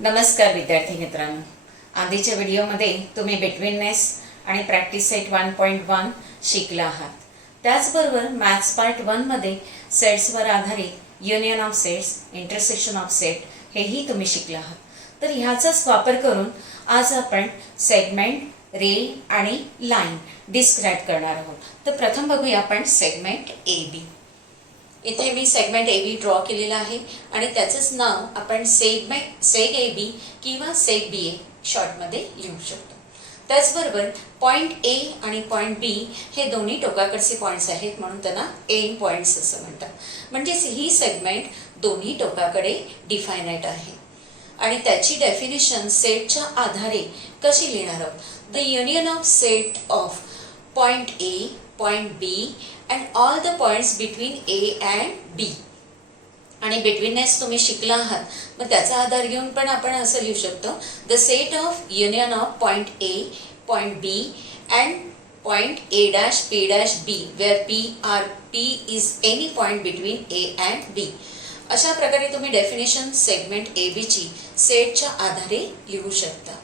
नमस्कार विद्यार्थी मित्रांनो, आधीच्या व्हिडिओमध्ये तुम्ही बिटवीननेस आणि प्रॅक्टिस सेट 1.1 शिकला आहात. त्याचबरोबर मॅथ्स पार्ट 1 मध्ये सेट्सवर आधारित union of sets, intersection of set हेही तुम्ही शिकला आहात. तर ह्याचाच वापर करून आज आपण सेगमेंट, रे आणि लाईन डिस्क्राईब करणार आहोत. तर प्रथम बघूया आपण सेगमेंट ए बी. इथे मी सेगमेंट ए बी ड्रॉ केलेला आहे आणि त्याचंच नाव आपण सेग ए बी किंवा सेग बी ए शॉर्टमध्ये लिहू शकतो. त्याचबरोबर पॉईंट ए आणि पॉईंट बी हे दोन्ही टोकाकडचे पॉईंट्स आहेत, म्हणून त्यांना एंड पॉईंट्स असं म्हणतात. म्हणजेच ही सेगमेंट दोन्ही टोकाकडे डिफायनाईट आहे आणि त्याची डेफिनेशन सेटच्या आधारे कशी लिहिणार आहोत. The union of set of point A, point B and all the points between A and B. आणि बिटवीननेस तुम्ही शिकला आहात, मग त्याचा आधार घेऊन पण आपण असं लिहू शकतो the set of union of point A, point B and point A dash P dash B where P is any point between A and B. अशा प्रकारे तुम्ही डेफिनेशन सेगमेंट ए बीची सेटच्या आधारे लिहू शकता.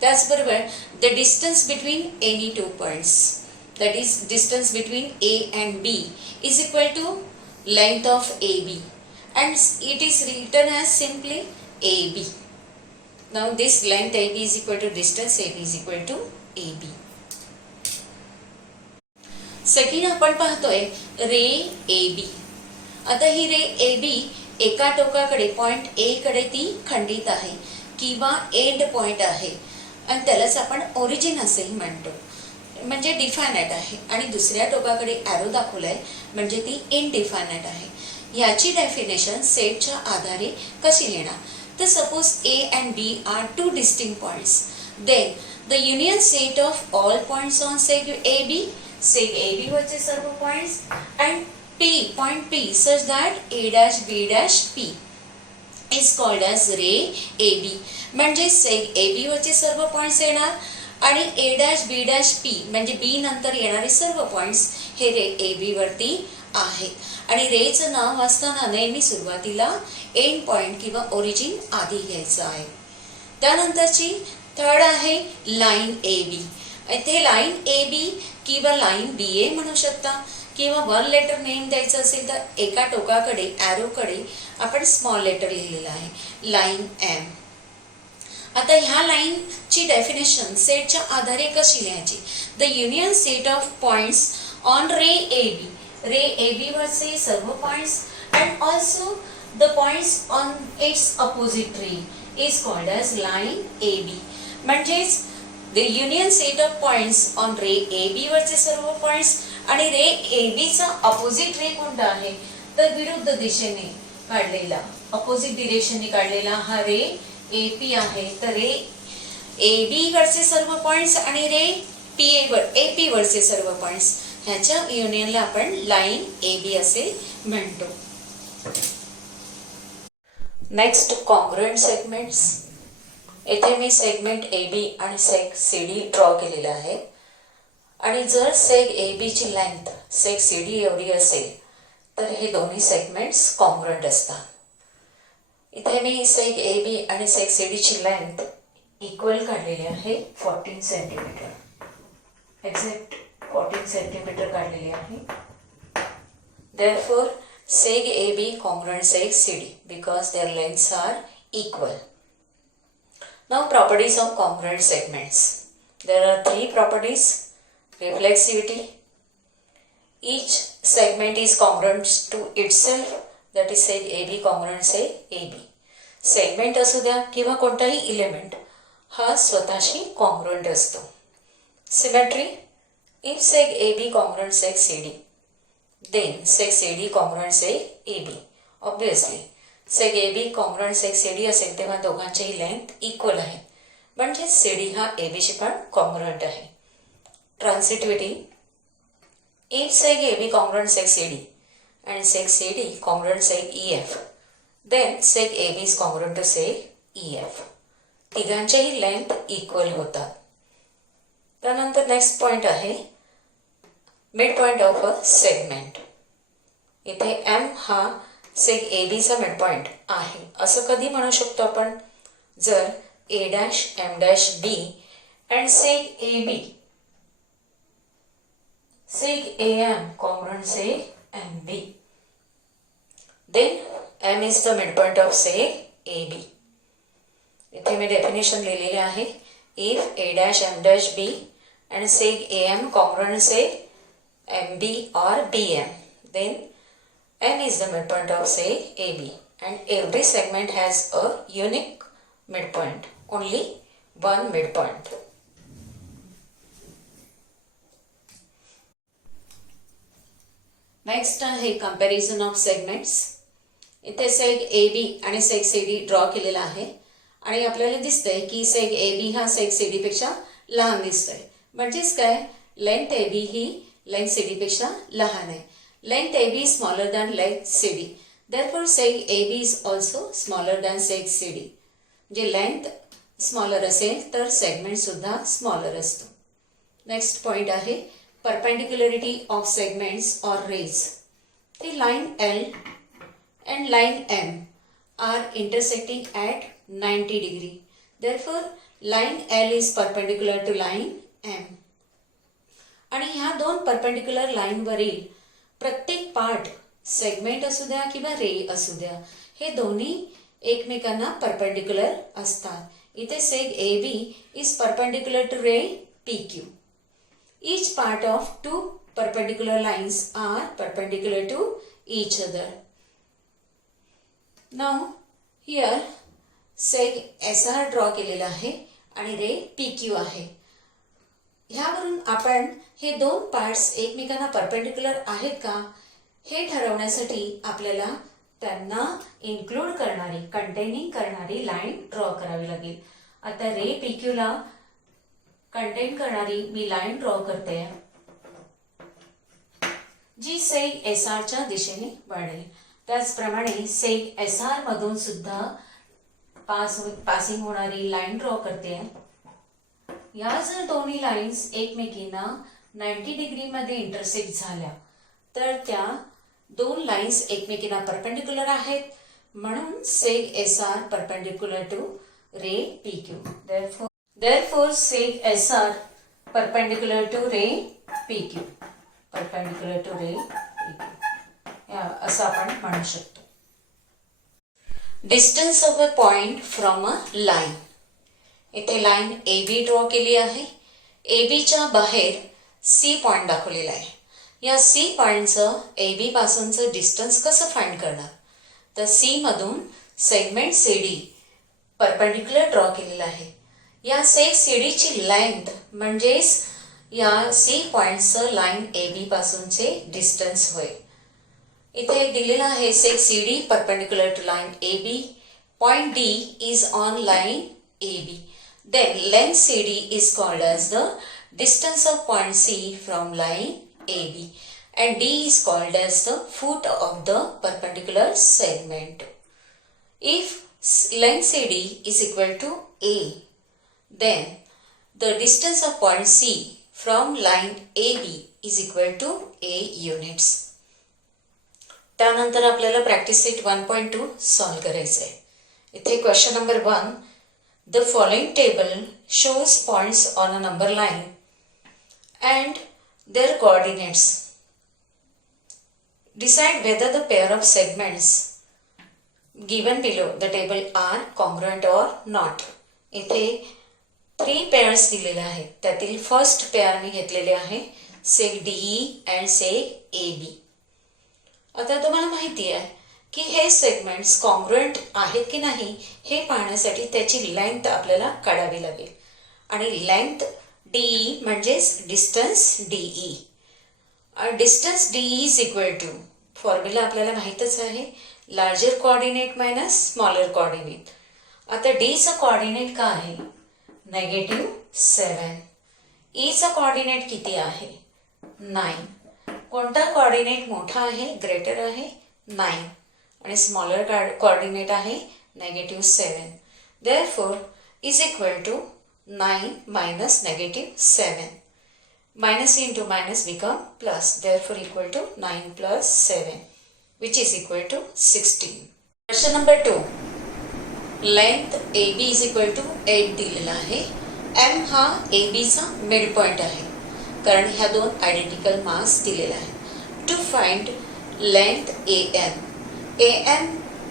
त्याचबरोबर the distance between any two points, that is distance between A and B is equal to length of AB and it is written as simply AB. Now this length AB is equal to distance AB is equal to AB. Second आपण पाहतोय रे AB. आता ही रे AB एका टोकाकडे point A कडे ती खंडित आहे किंवा end point आहे आणि त्यालाच आपण ओरिजिन असेही म्हणतो, म्हणजे डिफायनाईट आहे. आणि दुसऱ्या टोकाकडे ॲरो दाखवलाय म्हणजे ती इनडिफायनाईट आहे. याची डेफिनेशन सेटच्या आधारे कशी लिहिणार. तर suppose A and B are two distinct points, then the union set of all points on seg A B, seg A B वरचे सर्व points and P, point P such that A dash B dash P is called as ray A B. म्हणजे seg A B वरचे सर्व पॉईंट्स येणार आणि A dash B dash P म्हणजे B नंतर येणारे सर्व पॉईंट्स हे रे ए बी वरती आहेत. आणि रेचं नाव वाचताना नेहमी सुरुवातीला एंड पॉईंट किंवा ओरिजिन आधी घ्यायचं आहे. त्यानंतरची थर्ड आहे लाईन ए बी. इथे लाईन ए बी किंवा लाईन बी ए म्हणू शकता किंवा वन लेटर नेम द्यायचं असेल तर एका टोकाकडे ॲरोकडे आपण स्मॉल लेटर लिहिलेलं आहे लाईन एम. आता ह्या लाईनची डेफिनेशन सेटच्या आधारे कशी लिहायची. The union set of points on ray A B, ray A B वरचे सर्व points and also the points on its opposite ray is called as line A B. म्हणजेच the union set of points on ray A B वरचे सर्व points आणि रे ए बीचा opposite ray कोणता आहे तर विरुद्ध दिशेने काढलेला, अपोजिट डिरेक्शनने काढलेला हा रे ए पी आहे. तर रे ए बी वरचे सर्व पॉईंट्स आणि रे ए पी वरचे सर्व पॉईंट्स ह्याच्या युनियनला आपण लाईन ए बी असे म्हणतो. Next congruent segments. येथे मी सेगमेंट ए बी आणि सेग सी डी ड्रॉ केलेला आहे आणि जर सेग ए बीची लेंथ सेग सी डी एवढी असेल तर हे दोन्ही सेगमेंट्स कॉन्ग्रुएंट असतात. इथे मी सेग ए बी आणि सेग सी डीची लेंथ इक्वल काढलेली आहे 14 सेंटीमीटर, एक्झॅक्ट 14 सेंटीमीटर काढलेली आहे. Therefore seg AB congruent seg CD because their lengths are equal. Now properties of congruent segments. There are three properties. Reflexivity. Each segment is congruent to itself, that is seg AB congruent seg AB. Segment असू द्या किंवा कोणताही element हा स्वतःशी congruent असतो. Symmetry. If seg A B congruent seg C D then seg C D congruent seg A B. Obviously seg A B congruent seg C D असेल तेव्हा दोघांचीही लेंथ इक्वल आहे, म्हणजे सी डी हा ए बीशी पण कॉन्ग्रुएंट आहे. Transitivity. If seg A B congruent seg C D and seg CD congruent seg EF, then seg AB is congruent to seg EF. तिघांच्याही length equal होतात. त्यानंतर नेक्स्ट पॉइंट आहे midpoint of a segment. इथे M हा सेग ए बीचा mid point आहे असं कधी म्हणू शकतो आपण जर a dash m dash b and seg ab, seg am congruent seg mb, then m is the midpoint of seg ab. इथे मी डेफिनेशन लिहिलेले आहे. If a dash m dash b and seg am congruent seg mb or bm, then m is the midpoint of seg ab, and every segment has a unique midpoint, only one midpoint. Next आहे comparison of segments. इथे seg A बी आणि सेग C D draw केलेला आहे आणि आपल्याला दिसतंय की सेग A बी हा सेग सी डीपेक्षा लहान दिसतोय. म्हणजेच काय, लेंथ ए बी ही लेंथ सी डीपेक्षा लहान आहे. Length A B smaller than length C D, therefore seg A B is also smaller than seg C D. म्हणजे लेंथ स्मॉलर असेल तर सेगमेंट सुद्धा स्मॉलर असतो. नेक्स्ट पॉइंट आहे perpendicularity of segments or rays. The line L and line M are intersecting at 90 degree. Therefore, line L is perpendicular to line M. आणि ह्या दोन perpendicular line वरील प्रत्येक पार्ट सेगमेंट असू द्या किंवा रे असू द्या, हे दोन्ही एकमेकांना perpendicular असतात. इथे seg A B is perpendicular to ray PQ. Each part of two perpendicular lines are perpendicular to each other. Now here seg SR draw केलेला आहे आणि रे PQ आहे. ह्यावरून आपण हे दोन पार्ट्स एकमेकांना परपेंडिक्युलर आहेत का हे ठरवण्यासाठी आपल्याला त्यांना इन्क्लूड करणारी, कंटेनिंग करणारी लाईन ड्रॉ करावी लागेल. आता रे PQ ला कंटेन करणारी मी लाईन ड्रॉ करते जी सेग एस आरच्या दिशेने वाढेल. त्याचप्रमाणे सेग एस आर मधून सुद्धा पासिंग होणारी लाईन ड्रॉ करते. या जर दोन्ही लाईन्स एकमेकींना 90 डिग्री मध्ये इंटरसेक्ट झाल्या तर त्या दोन लाईन्स एकमेकींना परपेंडिक्युलर आहेत, म्हणून seg S R perpendicular to ray PQ. Therefore, seg SR perpendicular to ray PQ. Perpendicular to ray PQ. असं आपण म्हणू शकतो. Distance of a point from a line. इथे लाईन ए बी ड्रॉ केली आहे. ए बीच्या बाहेर सी पॉइंट दाखवलेला आहे. या सी पॉइंटचं ए बी पासूनचं डिस्टन्स कसं फाइंड करणार, तर सी मधून segment C D perpendicular draw केलेला आहे. या सेग सी डीची लेंथ म्हणजेच या सी पॉइंटचं लाईन ए बी पासूनचे डिस्टन्स होय. इथे दिलेला आहे seg C D perpendicular to line A B, point D is on line A B, then length C D is called as the distance of point C from line A B and D is called as the foot of the perpendicular segment. If length CD is equal to A, then the distance of point C from line AB is equal to A units. त्यानंतर आपल्याला practice set 1.2 solve करायचं आहे. इथे question number 1, the following table shows points on a number line and their coordinates. Decide whether the pair of segments given below the table are congruent or not. इथे 3 pairs दिलेले आहेत. त्यातील first pair मी घेतलेले आहे सेग DE and सेग AB. आता तुम्हाला माहिती आहे की हे सेगमेंट्स कॉन्ग्रुएंट आहेत की नाही हे पाहण्यासाठी त्याची लेंथ आपल्याला काढावी लागेल. आणि लेंथ DE म्हणजेच distance DE. Distance DE is equal to, formula आपल्याला माहीतच आहे, larger coordinate minus smaller coordinate. आता डीचा कोऑर्डिनेट काय आहे? -7. ईचा कोऑर्डिनेट किती आहे? 9. कोणता कोऑर्डिनेट मोठा आहे, ग्रेटर आहे? 9. आणि स्मॉलर कोऑर्डिनेट आहे -7. Therefore is equal to 9 minus -7. Minus into minus become plus, therefore equal to 9 plus 7, which is equal to 16. Question number 2. Length A B is equal to 8 दिलेला आहे. एम हा ए बीचा mid point आहे कारण ह्या दोन identical marks दिलेला आहे. To find length A M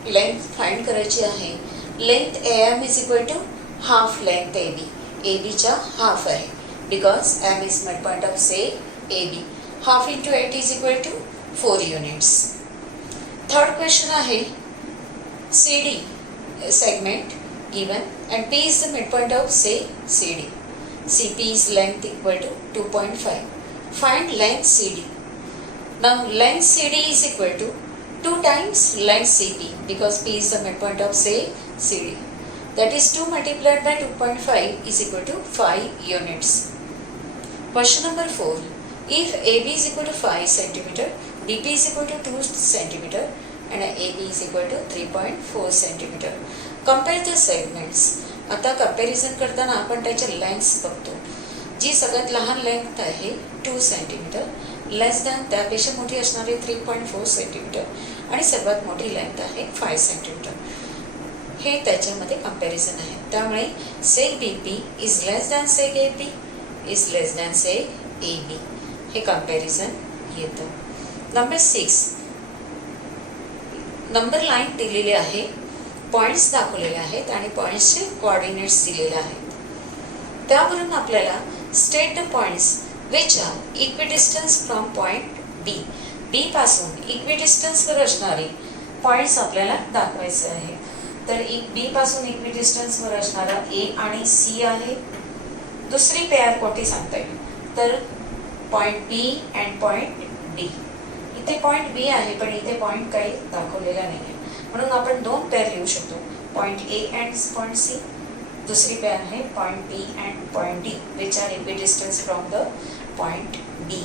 length find करायची आहे. Length A M is equal to half length A बीच्या हाफ आहे because M is midpoint of say A B. Half into 8 is equal to 4 units. Third question आहे C D segment given and P is the midpoint of say CD. CP is length equal to 2.5. Find length CD. Now length CD is equal to 2 times length CP because P is the midpoint of say CD. That is 2 multiplied by 2.5 is equal to 5 units. Question number 4. If AB is equal to 5 cm, BP is equal to 2 cm and AB is equal to 3.4 cm. Compare the segments. आता comparison करताना आपण त्याच्या lengths बघतो. जी सगळ्यात लहान length आहे 2 cm, लेस than त्यापेक्षा मोठी असणारी 3.4 cm आणि सर्वात मोठी लेंथ आहे 5 cm. हे त्याच्यामध्ये कंपॅरिझन आहे. त्यामुळे seg BP is less than seg AB is less than seg AB हे कंपॅरिझन येतं. नंबर 6. नंबर लाईन दिलेली आहे, पॉईंट्स दाखवलेले आहेत आणि पॉईंट्सचे कोऑर्डिनेट्स दिलेले आहेत. त्यावरून आपल्याला state the points which are equidistance from point B. B पासून इक्विडिस्टन्सवर असणारे पॉईंट्स आपल्याला दाखवायचे आहे. तर बी पासून इक्विडिस्टन्सवर असणारा ए आणि सी आहे. दुसरी पेअर कोणती सांगता येईल तर point B and point D. इथे पॉईंट बी आहे पण इथे पॉईंट काही दाखवलेला नाही आहे म्हणून आपण दोन पेअर लिहू शकतो, point A and point C. दुसरी पेअर आहे point B and point D which are equidistance from the point B.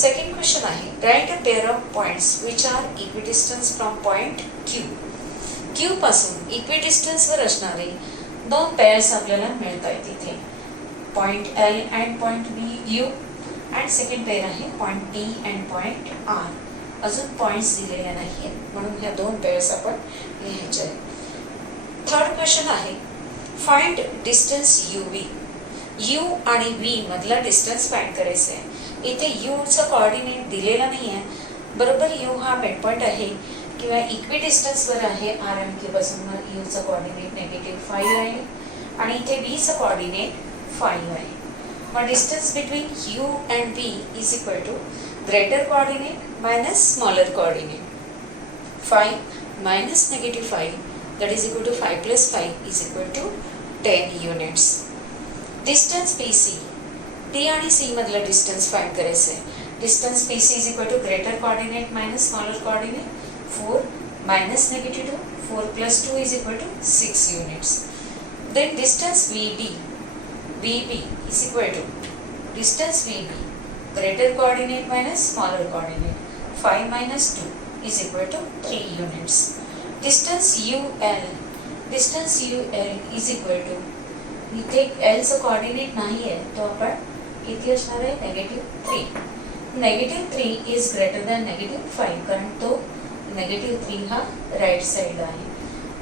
Second question आहे write a pair of points which are equidistance from point Q. Q पासून इक्विडिस्टन्सवर असणारे दोन pairs आपल्याला मिळत आहेत इथे, point L and point B U and second pair आहे point P and point R. अजून पॉईंट्स दिलेले नाही आहेत म्हणून ह्या दोन पेअर्स आपण लिहायचे आहेत. थर्ड क्वेश्चन आहे find distance U V. You आणि व्ही मधला डिस्टन्स फाइंड करायचा आहे. इथे यूचा कोऑर्डिनेट दिलेला नाही आहे. बरोबर यू हा मिड पॉईंट आहे किंवा इक्विडिस्टन्सवर आहे आर एम क्यू पासून. यूचा कोऑर्डिनेट -5 आहे आणि इथे व्हीचा कोऑर्डिनेट 5 आहे. मग distance between U and V is equal to greater coordinate minus smaller coordinate. 5 minus -5 that is equal to 5 plus 5 is equal to 10 units. Distance PC. D आणि C मधला distance find करायचं आहे. Distance PC is equal to greater coordinate minus smaller coordinate. 4 minus -2. 4 plus 2 is equal to 6 units. Then distance VB. VB is equal to distance VB greater coordinate minus smaller coordinate. 5 minus 2 is equal to 3 units. Distance UL. Distance UL is equal to इथे L चा coordinate नाही आहे तो आपण इथे असणार आहे -3. -3 is greater than -5 कारण तो -3 हा राईट साइड आहे.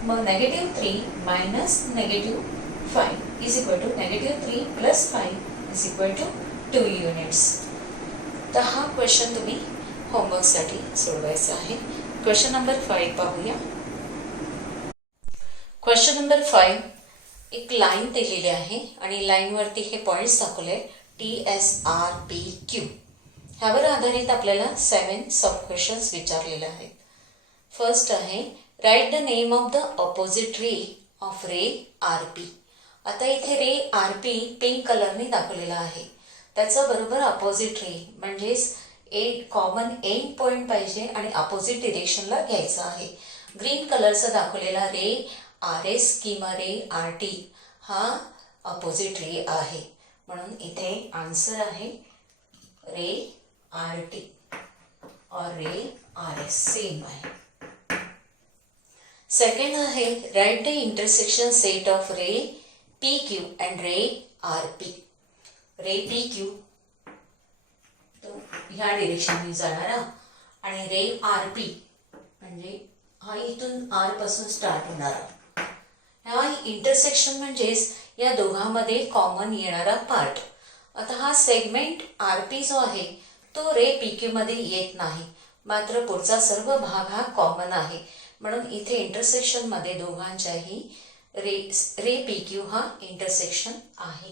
मग -3 minus -5 is equal to -3 plus 5 is equal to 2 units. तर हा क्वेश्चन तुम्ही होमवर्कसाठी सोडवायचा आहे. क्वेश्चन नंबर 5 पाहूया. क्वेश्चन नंबर 5 एक लाईन दिलेली आहे आणि लाईनवरती हे पॉईंट्स दाखवले TSRPQ. ह्यावर आधारित आपल्याला 7 सब क्वेश्चन्स विचारलेले आहेत. फर्स्ट आहे write the name of the opposite ray of ray RP. आता इथे रे RP पिंक कलरने दाखवलेला आहे. त्याचा बरोबर अपोजिट रे म्हणजेच कॉमन एंड पॉईंट पाहिजे आणि अपोजिट डिरेक्शनला घ्यायचा आहे. ग्रीन कलरचा दाखवलेला रे RS किंवा रे RT हा अपोजिट रे आहे म्हणून इथे आन्सर आहे रे RT और रे RS सेम आहे. सेकंड आहे right the intersection set of ray PQ and ray RP. Ray PQ तो ह्या डिरेक्शनने जाणारा आणि रे RP म्हणजे हा इथून आर पासून स्टार्ट होणारा हा इंटरसेक्शन म्हणजेच या दोघांमध्ये कॉमन येणारा पार्ट. आता हा सेगमेंट आर पी जो आहे तो रे पी क्यू मध्ये येत नाही, मात्र पुढचा सर्व भाग हा कॉमन आहे. म्हणून इथे इंटरसेक्शन मध्ये दोघांच्याही रे पी क्यू हा इंटरसेक्शन आहे.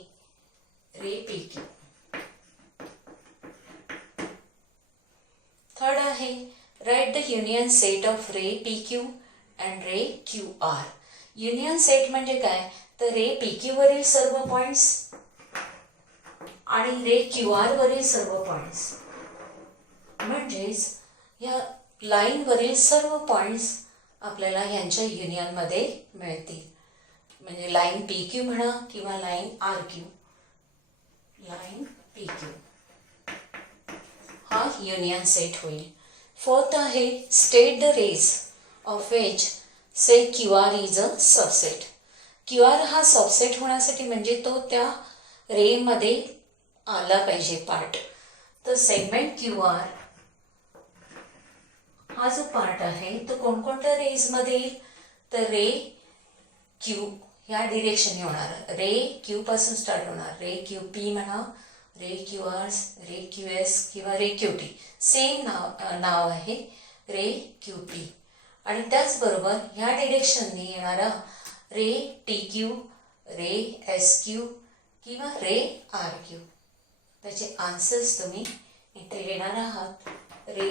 Ray P Q. थर्ड आहे right the union set of ray P Q and ray Q R. Union set म्हणजे काय, तर रे पी क्यू वरील सर्व पॉइंट्स आणि रे क्यू आर वरील सर्व पॉइंट्स, म्हणजेच या लाईनवरील सर्व पॉइंट्स आपल्याला यांच्या युनियनमध्ये मिळतील. म्हणजे लाईन पी क्यू म्हणा किंवा line R Q. Line P Q हा युनियन सेट होईल. फोर्थ आहे state the rays of which say Q R is a subset. Q R हा सबसेट होण्यासाठी म्हणजे तो त्या रेमध्ये आला पाहिजे पार्ट. तर सेगमेंट क्यू आर हा जो पार्ट आहे तो कोणकोणत्या रेजमध्ये येईल, तर रे क्यू ह्या डिरेक्शनने होणार. रे क्यू पासून स्टार्ट होणार. रे क्यू पी म्हणा, ray Q R, ray Q S किंवा रे क्यू टी. सेम नाव आहे रे क्यू पी. आणि त्याचबरोबर ह्या डिरेक्शनने येणारा ray T Q, ray S Q किंवा रे आर क्यू. त्याचे आन्सर्स तुम्ही इथे लिहिणार आहात. रे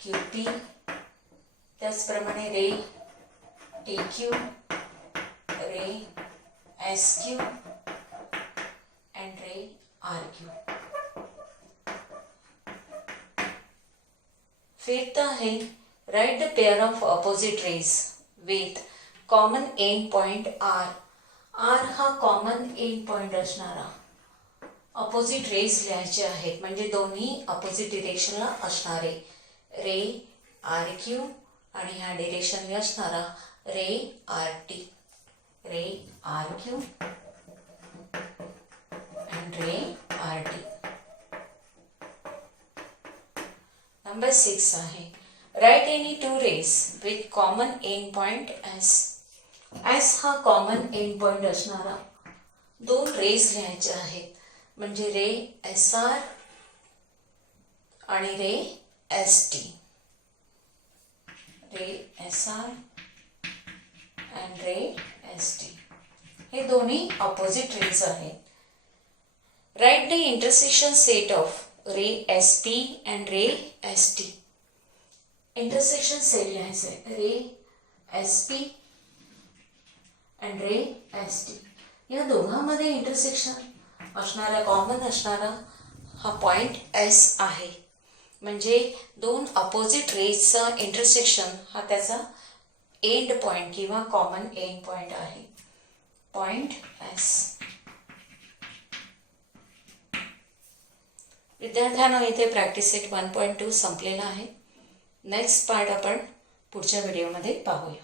क्यू पी, त्याचप्रमाणे ray T Q, ray S Q and ray R Q. Fifth आहे right the pair of opposite rays with common end point R. R हा common end point असणारा opposite raise लिहायचे आहेत, म्हणजे दोन्ही opposite डिरेक्शनला असणारे रे R Q आणि ह्या डिरेक्शनने असणारा ray R T. Ray R Q and ray R T. Number 6 आहे right any two rays with common end point S. S हा कॉमन एंड पॉइंट असणारा दोन रेज लिहायचे आहेत, म्हणजे रे एस आर आणि ray S T. Ray S R and ray S T हे दोन्ही ऑपोजिट रेज आहेत. Right the intersection set of ray S P and ray S T. Intersection set लिहायचं आहे ray S P and ray S T. या दोघांमध्ये intersection असणारा common असणारा हा पॉइंट एस आहे. म्हणजे दोन अपोजिट रेजचा इंटरसेक्शन हा त्याचा एंड पॉइंट किंवा कॉमन एंड पॉइंट आहे. Point S. विद्यार्थ्यांनो इथे प्रॅक्टिस सेट 1.2 संपलेला आहे. नेक्स्ट पार्ट आपण पुढच्या व्हिडिओमध्ये पाहूया.